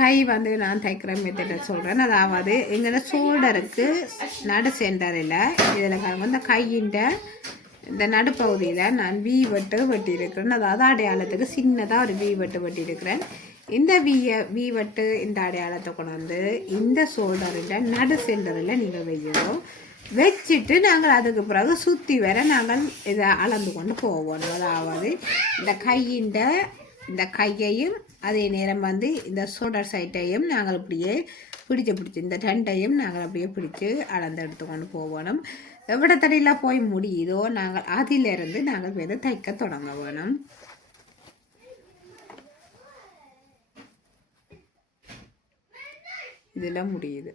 கை வந்து நான் தைக்கிற மெத்தடை சொல்கிறேன். அதாவது எங்களோட ஷோல்டருக்கு நடு சென்டரில் இதில் இந்த கையின்ற இந்த நடுப்பகுதியில் நான் வி வெட்டியிருக்கிறேன். அதாவது அடையாளத்துக்கு சின்னதாக ஒரு வி வெட்டியிருக்கிறேன். இந்த வி வெட்டு இந்த அடையாளத்தை கொண்டு வந்து இந்த ஷோல்டரில் நடு சென்டரில் நீங்கள் வைக்கிறோம். வச்சுட்டு நாங்கள் அதுக்கு பிறகு சுற்றி வர நாங்கள் இதை அளந்து கொண்டு போவோம். அதாவது இந்த கையையும் அதே நேரம் வந்து இந்த ஷோல்டர் சைட்டையும் நாங்கள் இப்படியே பிடிச்சி இந்த ரெண்டையும் நாங்கள் அப்படியே பிடிச்சி அளந்து எடுத்துக்கொண்டு போகணும். எவ்வளோ தடையில் போய் முடியுதோ நாங்கள் அதிலிருந்து நாங்கள் வேறு தைக்க தொடங்க வேணும். இதெல்லாம் முடியுது.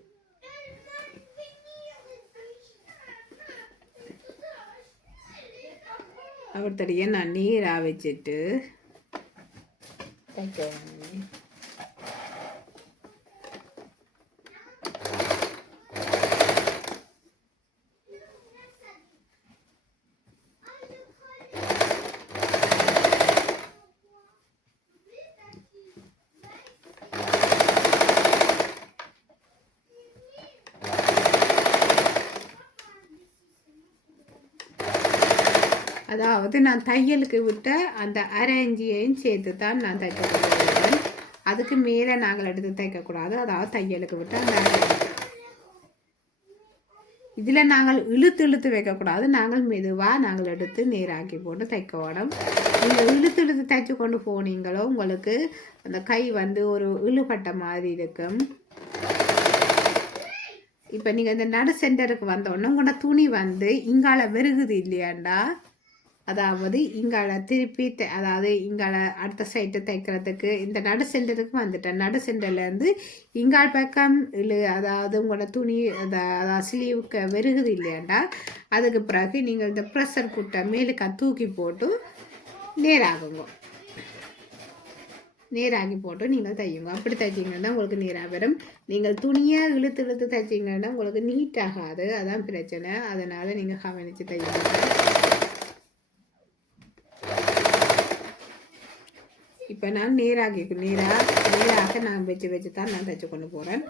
அவர்த்தடியே நான் நீராக வச்சுட்டு தைக்க வேணும். அதாவது நான் தையலுக்கு விட்ட அந்த அரை இஞ்சியையும் சேர்த்து தான் நான் தைக்கக்கூடாது. அதுக்கு மேலே நாங்கள் எடுத்து தைக்கக்கூடாது. அதாவது தையலுக்கு விட்டு அந்த இதில் நாங்கள் இழுத்து வைக்கக்கூடாது. நாங்கள் மெதுவாக நாங்கள் எடுத்து நேராக்கி போட்டு தைக்க வேணும். நீங்கள் இழுத்து தைச்சு கொண்டு போனீங்களோ உங்களுக்கு அந்த கை வந்து ஒரு இழுபட்ட மாதிரி இருக்கும். இப்போ நீங்கள் இந்த நடு சென்டருக்கு வந்தோடனே உங்களோட துணி வந்து இங்கால வெறுகுது இல்லையாண்டா, அதாவது இங்கால திருப்பி அதாவது இங்கால அடுத்த சைட்டு தைக்கிறதுக்கு இந்த நடு சென்டருக்கு வந்துட்டேன். நடு சென்டர்லேருந்து இங்கால் பக்கம் அதாவது உங்களோட துணி அதாவது ஸ்லீவுக்கு வெறுகுது இல்லையாண்டா, அதுக்கு பிறகு நீங்கள் இந்த ப்ரெஷர் குட்டை மேலுக்கா தூக்கி போட்டு நேராகி போட்டு நீங்கள் தையுங்க. அப்படி தைச்சிங்கன்னா உங்களுக்கு நேராக வரும். நீங்கள் துணியாக இழுத்து தைச்சிங்கன்னா உங்களுக்கு நீட்டாகாது. அதான் பிரச்சனை. அதனால் நீங்கள் கவனித்து தையுங்க. இப்போ நான் நேராக நான் வச்சு தான் நான் தைச்சு கொண்டு போகிறேன்.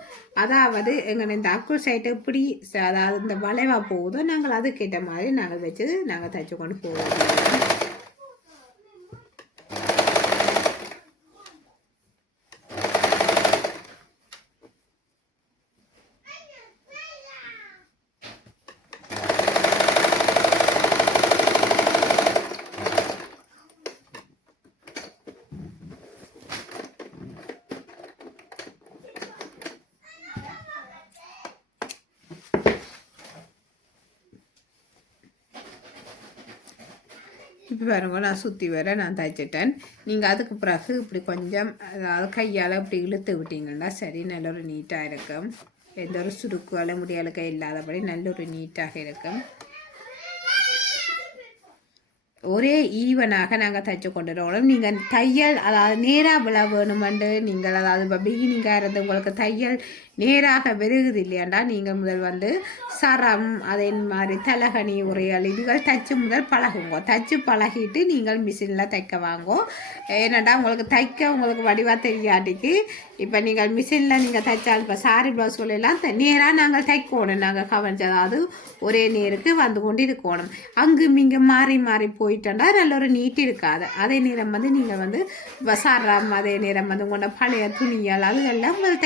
அதாவது எங்கள் இந்த அக்குள் சைட்டை எப்படி அதாவது இந்த வளைவாக போகுதோ நாங்கள் அதுக்கேற்ற மாதிரி நாங்கள் வச்சு நாங்கள் தைச்சு கொண்டு போவோம். இப்போ பாருங்க, நான் சுற்றி வர நான் தைச்சிட்டேன். நீங்கள் அதுக்கு பிறகு இப்படி கொஞ்சம் அதாவது கையால் இப்படி இழுத்து விட்டீங்கன்னா சரி நல்ல ஒரு நீட்டாக இருக்கும். எந்த ஒரு சுருக்கு முடியாளுக்க இல்லாதபடி நல்ல ஒரு நீட்டாக இருக்கும். ஒரே ஈவனாக நாங்கள் தைச்சு கொண்டுடுவோம். நீங்கள் தையல் அதாவது நேராக விழா வேணுமென்று நீங்கள் அதாவது இப்போ பிகினிங்காக இருந்து உங்களுக்கு தையல் நேராக வெறுகுது இல்லையாண்டா, நீங்கள் முதல் வந்து சரம் அதே மாதிரி தலகணி உரையால் இதுகள் தைச்சு முதல் பழகுங்க. தைச்சு பழகிட்டு நீங்கள் மிஷினில் தைக்க வாங்கோ. ஏன்னாண்டா உங்களுக்கு வடிவாக தெரியாட்டிக்கு இப்போ நீங்கள் மிஷினில் நீங்கள் தைச்சால் இப்போ சாரி ப்ளவுஸ்களெல்லாம் நேராக நாங்கள் தைக்கணும். நாங்கள் கவனிச்சு அதாவது ஒரே நேருக்கு வந்து கொண்டு இருக்கணும். அங்கும் இங்கே மாறி போயிட்டோன்னா நல்ல ஒரு நீட்டு இருக்காது. அதே நேரம் வந்து நீங்கள் வந்து சரம் அதே நேரம் வந்து உங்களோட பழைய துணியால் அதுகெல்லாம் முதல்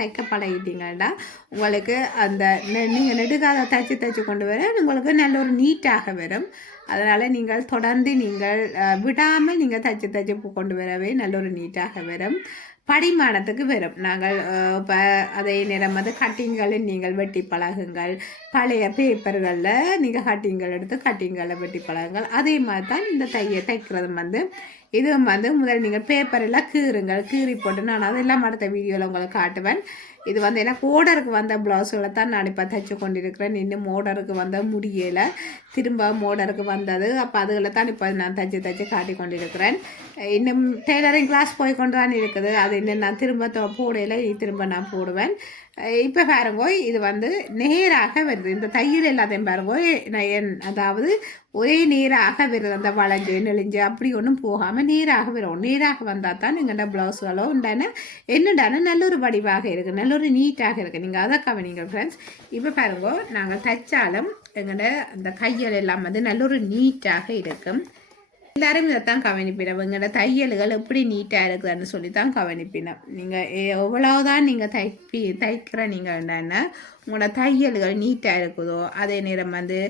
தைக்க பழகிட்டீங்கன்னா உங்களுக்கு அந்த நீங்கள் நெடுகாத தைச்சு கொண்டு வர உங்களுக்கு நல்ல ஒரு நீட்டாக வரும். அதனால் நீங்கள் தொடர்ந்து நீங்கள் விடாமல் நீங்கள் தைச்சு கொண்டு வரவே நல்ல ஒரு நீட்டாக வரும். படிமானத்துக்கு வரும். நாங்கள் இப்போ அதே நேரம் வந்து கட்டிங்களில் நீங்கள் வெட்டி பழகுங்கள். பழைய பேப்பர்களில் நீங்கள் கட்டிங்களை வெட்டி பழகுங்கள். அதே மாதிரி தான் இந்த தைக்கிறது வந்து இதுவும் வந்து முதல் நீங்கள் பேப்பரெல்லாம் கீறி போட்டு நான் அதெல்லாம் அடுத்த வீடியோவில் உங்களுக்கு காட்டுவேன். இது வந்து எனக்கு ஓர்டருக்கு வந்த ப்ளவுஸுகளை தான் நான் இப்போ தைச்சு கொண்டிருக்கிறேன். இன்னும் ஓர்டருக்கு வந்த முடியலை, திரும்ப ஓர்டருக்கு வந்தது. அப்போ அதுகளை தான் இப்போ நான் தைச்சு காட்டி கொண்டிருக்கிறேன். இன்னும் டெய்லரிங் கிளாஸ் போய் கொண்டு தான் இருக்குது. அது இன்னும் நான் திரும்ப போடையில் திரும்ப நான் போடுவேன். இப்போ பாருங்க இது வந்து நேராக வருது இந்த தையல் எல்லாத்தையும் பாருங்க அதாவது ஒரே நேராக வருது அந்த வளைஞ்சு நெளிஞ்சு அப்படி ஒன்றும் போகாமல் நேராக வரும் நேராக வந்தால் தான் எங்கள்ட ப்ளவுஸ்களோ உண்டான என்னண்டான நல்ல ஒரு வடிவாக இருக்குது நல்ல ஒரு நீட்டாக இருக்குது நீங்கள் அதை கவனிங்க ஃப்ரெண்ட்ஸ் இப்போ பாருங்க நாங்கள் தைச்சாலும் எங்கள்ட அந்த கையல் எல்லாம் வந்து நல்ல ஒரு நீட்டாக இருக்கும் எல்லாரும் இதைத்தான் கவனிப்பினோம் எங்களோட தையல்கள் எப்படி நீட்டாக இருக்குதுன்னு சொல்லி தான் கவனிப்பினோம் நீங்கள் எவ்வளவுதான் நீங்கள் தைக்கிற நீங்கள் என்னென்னா உங்களோட தையல்கள் நீட்டாக இருக்குதோ அதே நேரம் வந்து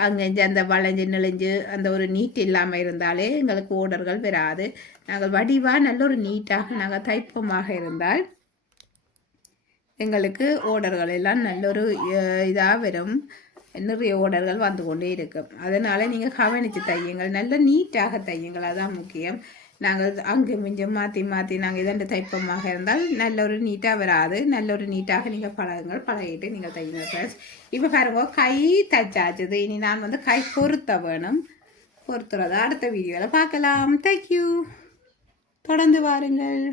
அங்கே அந்த வளைஞ்சு நெளிஞ்சு அந்த ஒரு நீட் இல்லாமல் இருந்தாலே எங்களுக்கு ஓர்டர்கள் வராது நாங்கள் வடிவாக நல்ல ஒரு நீட்டாக நாங்கள் தைப்பமாக இருந்தால் எங்களுக்கு ஓர்டர்கள் எல்லாம் நல்ல ஒரு இதாக வரும் நிறைய ஓர்டர்கள் வந்து கொண்டே இருக்கும் அதனால் நீங்கள் கவனித்து தையுங்கள் நல்ல நீட்டாக தையுங்கள் அதுதான் முக்கியம் நாங்கள் அங்கு மிஞ்சம் மாற்றி மாற்றி நாங்கள் இதண்டு தைப்பமாக இருந்தால் நல்ல ஒரு நீட்டாக வராது நல்ல ஒரு நீட்டாக நீங்கள் பழகிட்டு நீங்கள் தையுங்க ஃப்ரெண்ட்ஸ் இப்போ பாருங்க கை தைச்சாச்சுது இனி நான் வந்து கை பொருத்த வேணும் பொறுத்துறதை அடுத்த வீடியோவில் பார்க்கலாம் தேங்க்யூ தொடர்ந்து வாருங்கள்